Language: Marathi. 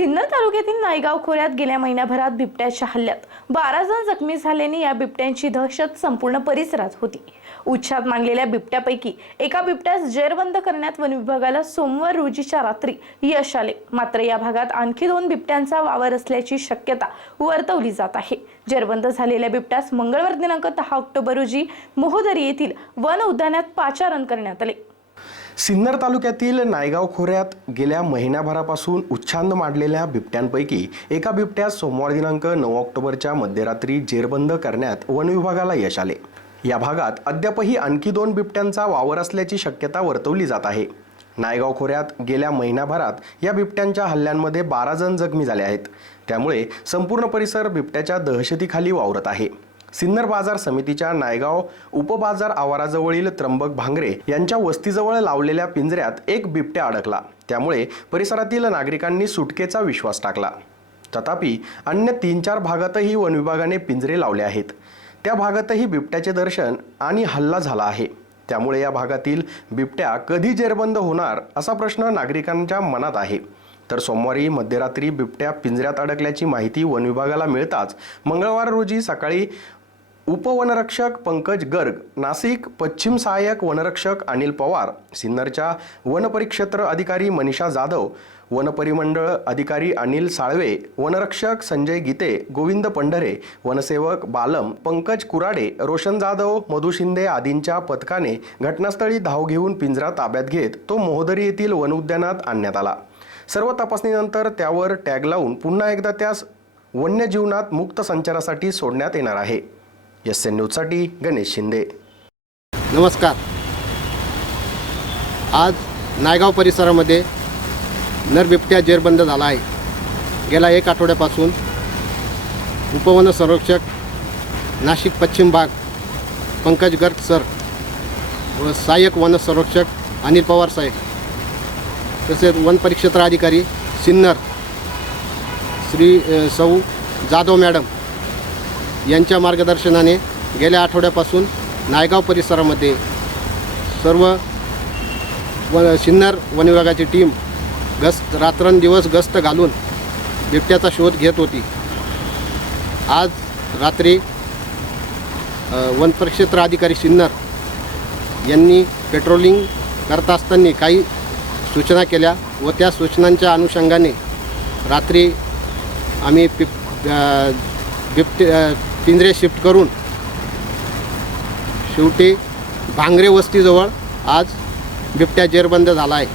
सिन्नर तालुक्यातील नायगाव खोऱ्यात गेल्या महिन्याभरात बिबट्याच्या हल्ल्यात बारा जण जखमी झाल्याने या बिबट्यांची दहशत संपूर्ण परिसरात होती. उच्छाद मांगलेल्या बिबट्यापैकी एका बिबट्यास जेरबंद करण्यात वन विभागाला सोमवार रोजीच्या रात्री यश आले. मात्र या भागात आणखी दोन बिबट्यांचा वावर असल्याची शक्यता वर्तवली जात आहे. जेरबंद झालेल्या बिबट्यास मंगळवार दिनांक दहा ऑक्टोबर रोजी मोहोदरी येथील वन उद्यानात पाचारण करण्यात आले. सिन्नर तालुक्यातील नायगाव खोऱ्यात गेल्या महिन्याभरापासून उच्छांद मांडलेल्या बिबट्यांपैकी एका बिबट्यास सोमवार दिनांक नऊ ऑक्टोबरच्या मध्यरात्री जेरबंद करण्यात वन विभागाला यश आले. या भागात अद्यापही आणखी दोन बिबट्यांचा वावर असल्याची शक्यता वर्तवली जात आहे. नायगाव खोऱ्यात गेल्या महिन्याभरात या बिबट्यांच्या हल्ल्यांमध्ये बारा जण जखमी झाले आहेत. त्यामुळे संपूर्ण परिसर बिबट्याच्या दहशतीखाली वावरत आहे. सिन्नर बाजार समितीच्या नायगाव उपबाजार आवाराजवळील त्र्यंबक भांगरे यांच्या वस्तीजवळ लावलेल्या पिंजऱ्यात एक बिबट्या अडकला. त्यामुळे परिसरातील नागरिकांनी सुटकेचा विश्वास टाकला. तथापि अन्य तीन चार भागातही वन विभागाने पिंजरे लावले आहेत. त्या भागातही बिबट्याचे दर्शन आणि हल्ला झाला आहे. त्यामुळे या भागातील बिबट्या कधी जेरबंद होणार असा प्रश्न नागरिकांच्या मनात आहे. तर सोमवारी मध्यरात्री बिबट्या पिंजऱ्यात अडकल्याची माहिती वन विभागाला मिळताच मंगळवार रोजी सकाळी उपवनरक्षक पंकज गर्ग नाशिक पश्चिम सहाय्यक वनरक्षक अनिल पवार सिन्नरच्या वनपरिक्षेत्र अधिकारी मनीषा जाधव वनपरिमंडळ अधिकारी अनिल साळवे वनरक्षक संजय गीते गोविंद पंढरे वनसेवक बालम पंकज कुराडे रोशन जाधव मधु शिंदे आदींच्या पथकाने घटनास्थळी धाव घेऊन पिंजरा ताब्यात घेत तो मोहदरी येथील वनउद्यानात आणण्यात आला. सर्व तपासणीनंतर त्यावर टॅग लावून पुन्हा एकदा त्यास वन्यजीवनात मुक्त संचारासाठी सोडण्यात येणार आहे. एस एन न्यूजसाठी गणेश शिंदे. नमस्कार. आज नायगाव परिसरामध्ये नरबिबट्या जेरबंद झाला आहे. गेल्या एक आठवड्यापासून उपवन संरक्षक नाशिक पश्चिम भाग पंकज गर्ग सर व सहाय्यक वन संरक्षक अनिल पवार साहेब तसेच वन परिक्षेत्र अधिकारी सिन्नर श्री सौ जाधव मॅडम यांच्या मार्गदर्शनाने गेल्या आठवड्यापासून नायगाव परिसरामध्ये सर्व व सिन्नर वनविभागाची टीम गस्त रात्रंदिवस गस्त घालून बिबट्याचा शोध घेत होती. आज रात्री वन प्रक्षेत्र अधिकारी सिन्नर यांनी पेट्रोलिंग करत असताना काही सूचना केल्या व त्या सूचनांच्या अनुषंगाने रात्री आम्ही पिप बिबटे पिंजरे शिफ्ट करून शेवटी भांगरे वस्तीजवळ आज बिबट्या जेरबंद झाला आहे.